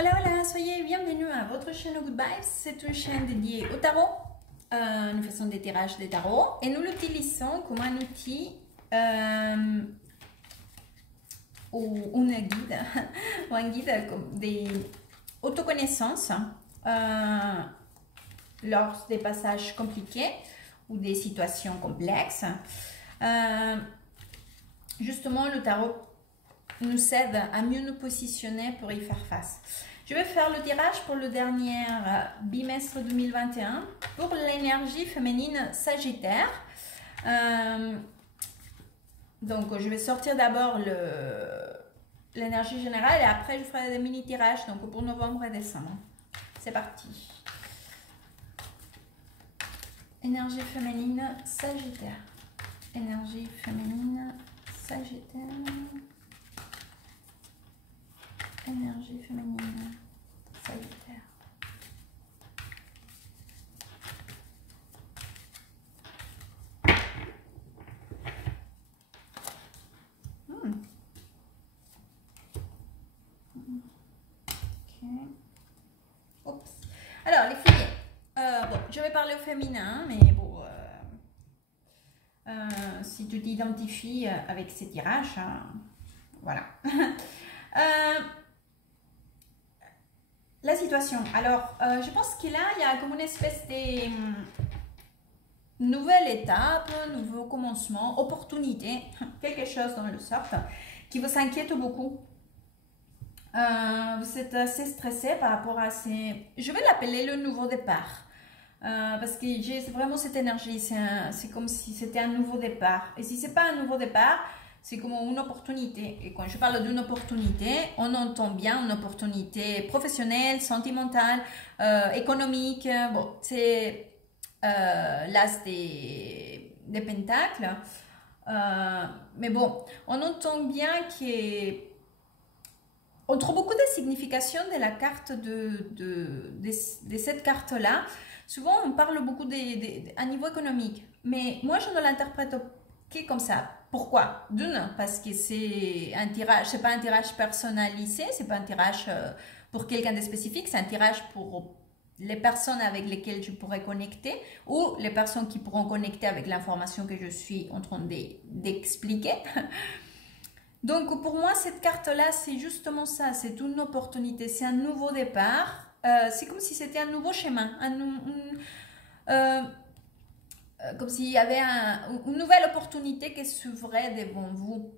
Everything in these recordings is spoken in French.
Hola, hola, soyez bienvenue à votre chaîne Good Vibes. C'est une chaîne dédiée au tarot. Nous faisons des tirages de tarot et nous l'utilisons comme un outil ou un guide, ou un guide des autoconnaissances lors des passages compliqués ou des situations complexes. Justement, le tarot nous aide à mieux nous positionner pour y faire face. Je vais faire le tirage pour le dernier bimestre 2021 pour l'énergie féminine Sagittaire. Donc, je vais sortir d'abord l'énergie générale et après je ferai des mini tirages donc pour novembre et décembre. C'est parti. Énergie féminine Sagittaire. Énergie féminine Sagittaire. Énergie féminine Sagittaire. Ok. Oups. Alors, les filles, bon, je vais parler au féminin, mais bon, si tu t'identifies avec ces tirages, voilà. La situation. Alors, je pense que là, il y a comme une espèce de nouvelle étape, nouveau commencement, opportunité, quelque chose dans le sorte, qui vous inquiète beaucoup. Vous êtes assez stressé par rapport à ces... Je vais l'appeler le nouveau départ. Parce que j'ai vraiment cette énergie, c'est comme si c'était un nouveau départ. Et si ce n'est pas un nouveau départ, c'est comme une opportunité. Et quand je parle d'une opportunité, on entend bien une opportunité professionnelle, sentimentale, économique. Bon, c'est l'as des pentacles. Mais bon, on entend bien qu'on trouve beaucoup de signification de la carte de cette carte-là. Souvent, on parle beaucoup à niveau économique. Mais moi, je ne l'interprète que comme ça. Pourquoi? D'une, parce que c'est un tirage, c'est pas un tirage personnalisé, c'est pas un tirage pour quelqu'un de spécifique, c'est un tirage pour les personnes avec lesquelles je pourrais connecter ou les personnes qui pourront connecter avec l'information que je suis en train d'expliquer. Donc pour moi, cette carte-là, c'est justement ça, c'est une opportunité, c'est un nouveau départ, c'est comme si c'était un nouveau chemin, comme s'il y avait une nouvelle opportunité qui s'ouvrait devant vous.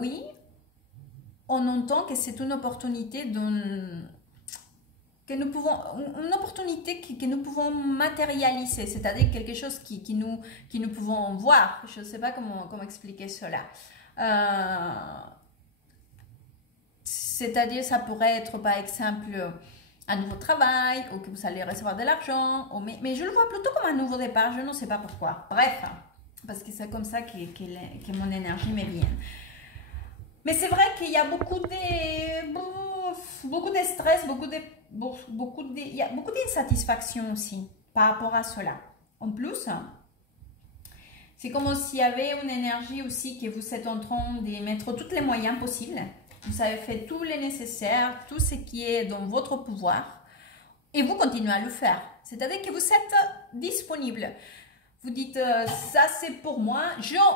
Oui, on entend que c'est une opportunité que nous pouvons matérialiser, c'est-à-dire quelque chose que nous pouvons voir. Je ne sais pas comment expliquer cela. C'est-à-dire, ça pourrait être par exemple un nouveau travail, ou que vous allez recevoir de l'argent, mais je le vois plutôt comme un nouveau départ, je ne sais pas pourquoi. Bref, parce que c'est comme ça que mon énergie me vient. Mais c'est vrai qu'il y a beaucoup de stress, il y a beaucoup d'insatisfaction aussi par rapport à cela. En plus, c'est comme s'il y avait une énergie aussi que vous êtes en train de mettre tous les moyens possibles. Vous avez fait tout le nécessaire, tout ce qui est dans votre pouvoir et vous continuez à le faire. C'est-à-dire que vous êtes disponible. Vous dites, ça c'est pour moi.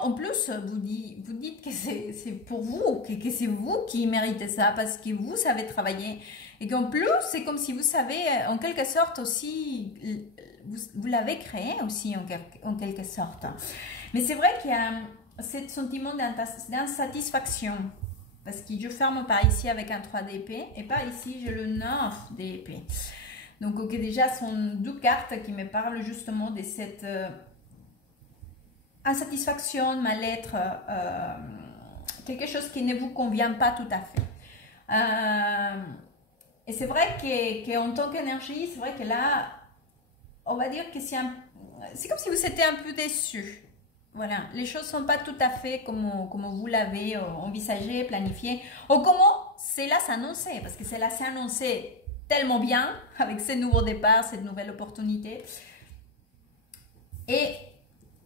En plus, vous dites que c'est pour vous, que c'est vous qui méritez ça parce que vous savez travailler. Et qu'en plus, c'est comme si vous savez, en quelque sorte aussi, vous l'avez créé aussi en quelque sorte. Mais c'est vrai qu'il y a ce sentiment d'insatisfaction. Parce que je ferme par ici avec un 3 d'épée et par ici j'ai le 9 d'épée. Donc ok, déjà ce sont deux cartes qui me parlent justement de cette insatisfaction, mal-être, quelque chose qui ne vous convient pas tout à fait. Et c'est vrai qu'en tant qu'énergie, c'est vrai que là, on va dire que c'est comme si vous étiez un peu déçu. Voilà, les choses ne sont pas tout à fait comme vous l'avez envisagé, planifié, ou comment cela s'annonçait, parce que cela s'est annoncé tellement bien avec ce nouveau départ, cette nouvelle opportunité. Et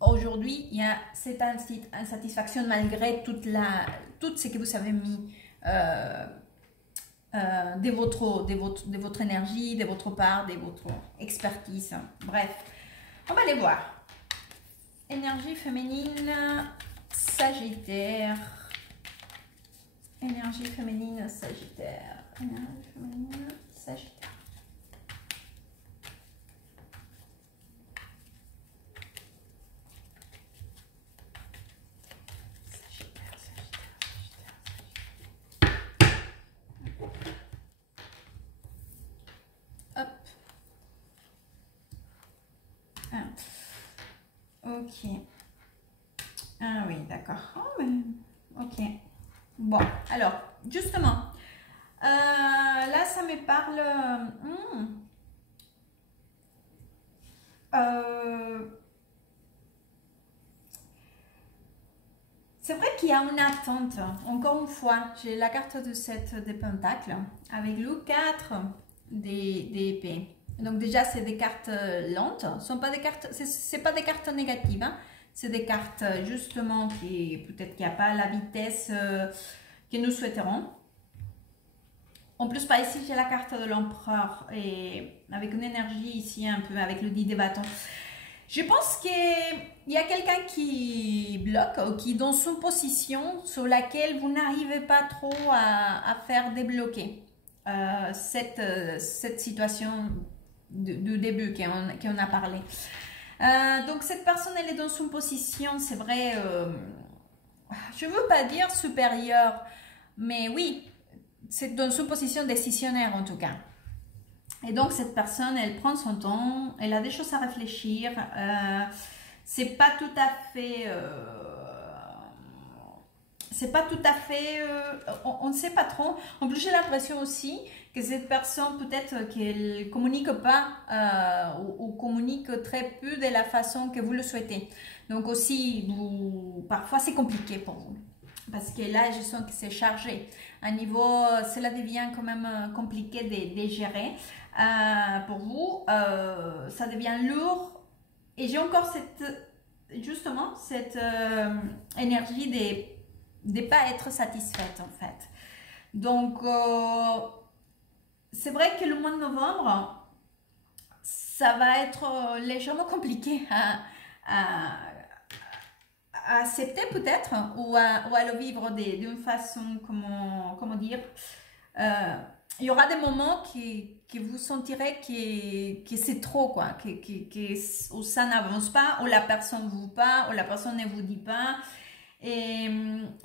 aujourd'hui, il y a cette insatisfaction malgré tout ce que vous avez mis de votre énergie, de votre part, de votre expertise. Bref, on va aller voir. Énergie féminine, Sagittaire. Énergie féminine, Sagittaire. Énergie féminine, Sagittaire. Hop. Ok. Ah oui, d'accord. Oh, mais... Ok. Bon, alors, justement, là, ça me parle... c'est vrai qu'il y a une attente. Encore une fois, j'ai la carte de 7 des pentacles avec le 4 des épées. Donc déjà, c'est des cartes lentes. Ce sont pas des cartes, c'est pas des cartes négatives. Hein. C'est des cartes justement qui peut-être qu'il n'y a pas la vitesse que nous souhaiterons. En plus, par ici, j'ai la carte de l'empereur et avec une énergie ici un peu avec le 10 des bâtons. Je pense qu'il y a quelqu'un qui bloque ou qui est dans une position sur laquelle vous n'arrivez pas trop à faire débloquer cette situation de début qu'on a parlé. Donc cette personne, elle est dans une position, c'est vrai, je ne veux pas dire supérieure, mais oui, c'est dans une position décisionnaire en tout cas. Et donc cette personne, elle prend son temps, elle a des choses à réfléchir, c'est pas tout à fait... on ne sait pas trop. En plus, j'ai l'impression aussi que cette personne, peut-être qu'elle communique pas ou communique très peu de la façon que vous le souhaitez. Donc aussi, parfois c'est compliqué pour vous. Parce que là, je sens que c'est chargé. À niveau, cela devient quand même compliqué de gérer. Pour vous, ça devient lourd. Et j'ai encore justement cette énergie de ne pas être satisfaite en fait. Donc, c'est vrai que le mois de novembre, ça va être légèrement compliqué à accepter peut-être ou à le vivre d'une façon, comment dire, il y aura des moments que vous sentirez que c'est trop, quoi, où ça n'avance pas, où la personne ne vous pas, où la personne ne vous dit pas. Et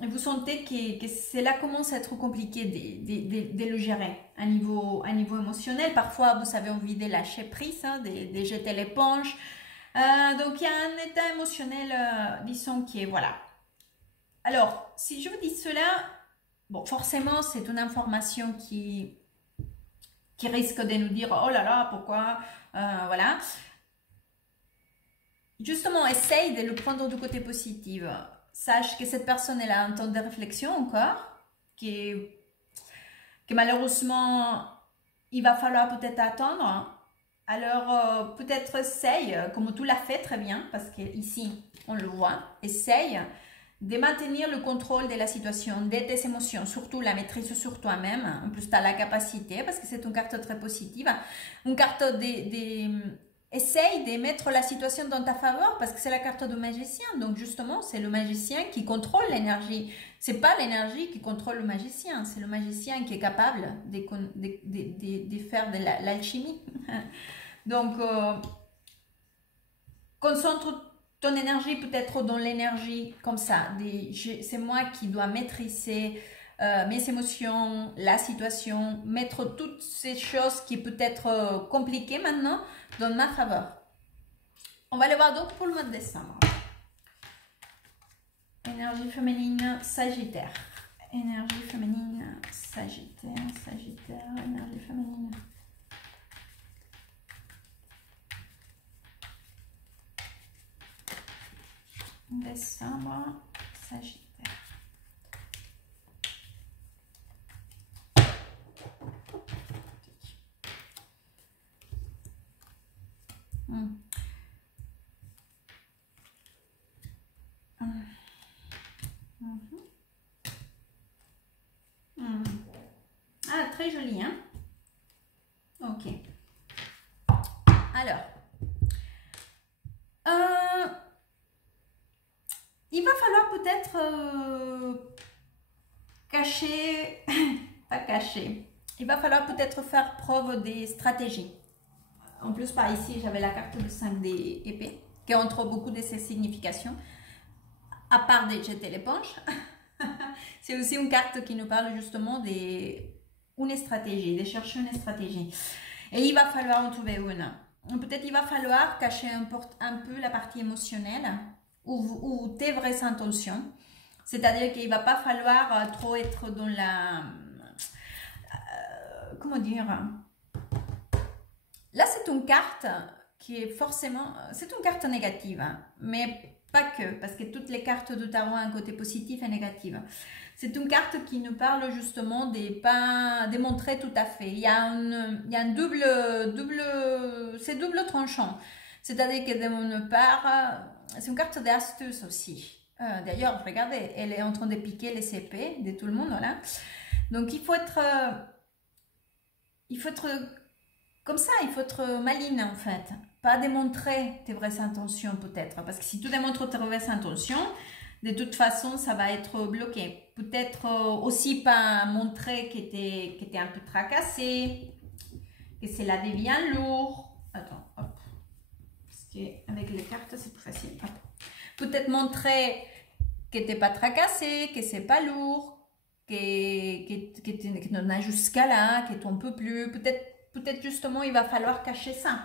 vous sentez que cela commence à être compliqué de le gérer à niveau émotionnel. Parfois, vous avez envie de lâcher prise, hein, de jeter l'éponge. Donc, il y a un état émotionnel, disons, qui est, voilà. Alors, si je vous dis cela, bon, forcément, c'est une information qui risque de nous dire, oh là là, pourquoi, voilà. Justement, essaye de le prendre du côté positif. Sache que cette personne, elle a un temps de réflexion encore, que malheureusement, il va falloir peut-être attendre. Alors, peut-être essaye, comme tu l'as fait très bien, parce qu'ici, on le voit, essaye de maintenir le contrôle de la situation, de tes émotions, surtout la maîtrise sur toi-même. En plus, tu as la capacité, parce que c'est une carte très positive, une carte essaye de mettre la situation dans ta faveur parce que c'est la carte du magicien. Donc justement, c'est le magicien qui contrôle l'énergie. C'est pas l'énergie qui contrôle le magicien. C'est le magicien qui est capable de faire de l'alchimie. Donc, concentre ton énergie peut-être dans l'énergie comme ça. C'est moi qui dois maîtriser mes émotions, la situation, mettre toutes ces choses qui peuvent être compliquées maintenant dans ma faveur. On va le voir donc pour le mois de décembre. Énergie féminine, Sagittaire. Énergie féminine, Sagittaire, Sagittaire, énergie féminine. Décembre, Sagittaire. très joli, hein? Ok. Alors, il va falloir peut-être cacher, pas cacher, il va falloir peut-être faire preuve des stratégies. En plus, par ici, j'avais la carte de 5D épée, qui entre beaucoup de ses significations, à part de jeter l'éponge. C'est aussi une carte qui nous parle justement d'une stratégie, de chercher une stratégie. Et il va falloir en trouver une. Peut-être il va falloir cacher un peu la partie émotionnelle ou tes vraies intentions. C'est-à-dire qu'il ne va pas falloir trop être dans la... comment dire? Là, c'est une carte qui est forcément... C'est une carte négative, hein, mais pas que, parce que toutes les cartes de tarot ont un côté positif et négatif. C'est une carte qui nous parle justement des pas démontrer tout à fait. Il y a un c'est double tranchant. C'est-à-dire que de mon part, c'est une carte d'astuce aussi. D'ailleurs, regardez, elle est en train de piquer les épées de tout le monde, là. Donc, il faut être comme ça, il faut être maligne en fait. Pas démontrer tes vraies intentions peut-être. Parce que si tu démontres tes vraies intentions, de toute façon, ça va être bloqué. Peut-être aussi pas montrer que tu es un peu tracassé, que cela devient lourd. Attends, hop. Parce qu'avec les cartes, c'est plus facile. Peut-être montrer que tu n'es pas tracassé, que c'est pas lourd, que tu n'en as jusqu'à là, que tu n'en peux plus. Peut-être justement, il va falloir cacher ça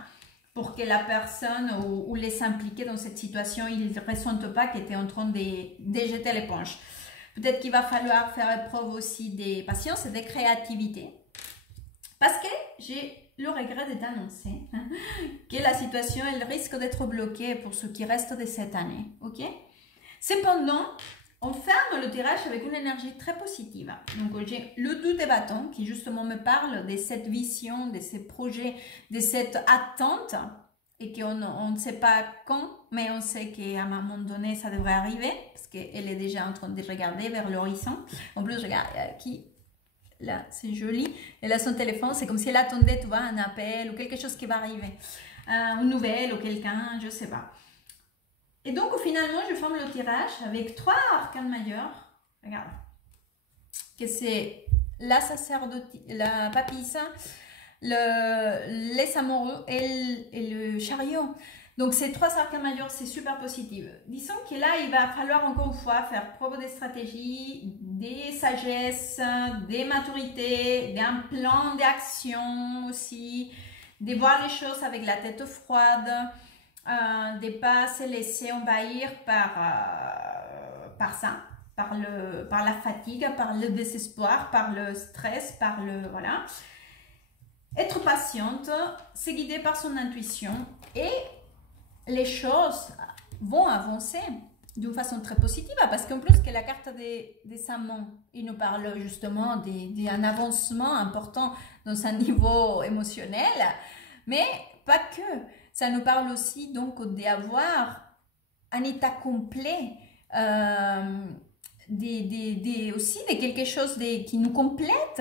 pour que la personne ou les impliqués dans cette situation, ils ne ressentent pas que tu es en train de jeter l'éponge. Peut-être qu'il va falloir faire preuve aussi de patience et de créativité. Parce que j'ai le regret de t'annoncer que la situation, elle risque d'être bloquée pour ce qui reste de cette année. Ok? Cependant, on ferme le tirage avec une énergie très positive. Donc, j'ai le 2 des bâtons qui justement me parle de cette vision, de ces projets, de cette attente et qu'on ne sait pas quand, mais on sait qu'à un moment donné, ça devrait arriver parce qu'elle est déjà en train de regarder vers l'horizon. En plus, regarde, là, c'est joli. Elle a son téléphone, c'est comme si elle attendait, tu vois, un appel ou quelque chose qui va arriver. Une nouvelle ou quelqu'un, je ne sais pas. Et donc, finalement, je forme le tirage avec 3 arcanes majeurs. Regarde. Que c'est la sacerdotie, la papisse, les amoureux et le chariot. Donc, ces 3 arcanes majeurs, c'est super positif. Disons que là, il va falloir encore une fois faire preuve des stratégies, des sagesses, des maturités, d'un plan d'action aussi, de voir les choses avec la tête froide. De ne pas se laisser envahir par ça, par la fatigue, par le désespoir, par le stress, voilà. Être patiente, se guider par son intuition et les choses vont avancer d'une façon très positive parce qu'en plus que la carte des amants, il nous parle justement d'un avancement important dans un niveau émotionnel, mais pas que. Ça nous parle aussi donc d'avoir un état complet, aussi de quelque chose qui nous complète,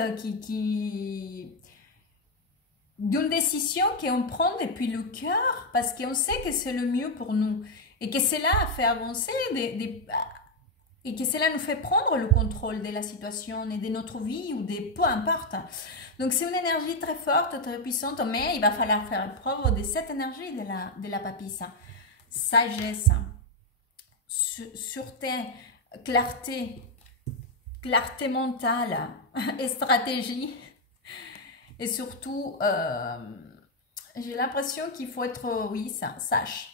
d'une décision qu'on prend depuis le cœur parce qu'on sait que c'est le mieux pour nous et que cela fait avancer et que cela nous fait prendre le contrôle de la situation et de notre vie ou peu importe. Donc, c'est une énergie très forte, très puissante, mais il va falloir faire preuve de cette énergie de la papisse. Sagesse, sûreté, clarté mentale et stratégie. Et surtout, j'ai l'impression qu'il faut être, oui, sage.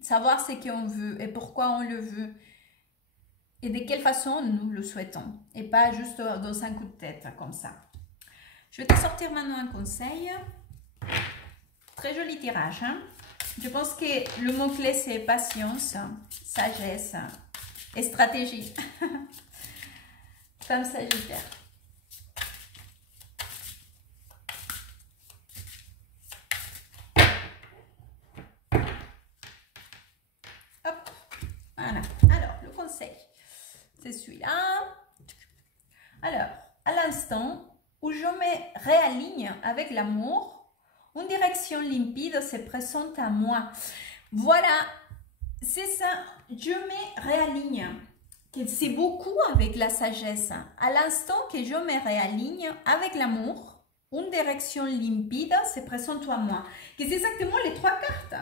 Savoir ce qu'on veut et pourquoi on le veut. Et de quelle façon nous le souhaitons. Et pas juste dans un coup de tête, comme ça. Je vais te sortir maintenant un conseil. Très joli tirage. Hein? Je pense que le mot-clé, c'est patience, sagesse et stratégie. Femme Sagittaire. Hop, voilà. Alors, le conseil. C'est celui-là. Alors, à l'instant, où je me réaligne avec l'amour. Une direction limpide se présente à moi. Voilà, c'est ça, je me réaligne. C'est beaucoup avec la sagesse. À l'instant que je me réaligne avec l'amour, une direction limpide se présente à moi. C'est exactement les 3 cartes.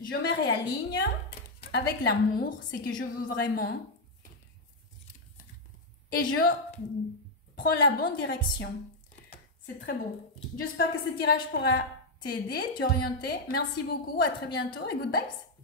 Je me réaligne avec l'amour, c'est que je veux vraiment. Et je prends la bonne direction. C'est très beau. J'espère que ce tirage pourra t'aider, t'orienter. Merci beaucoup, à très bientôt et good vibes.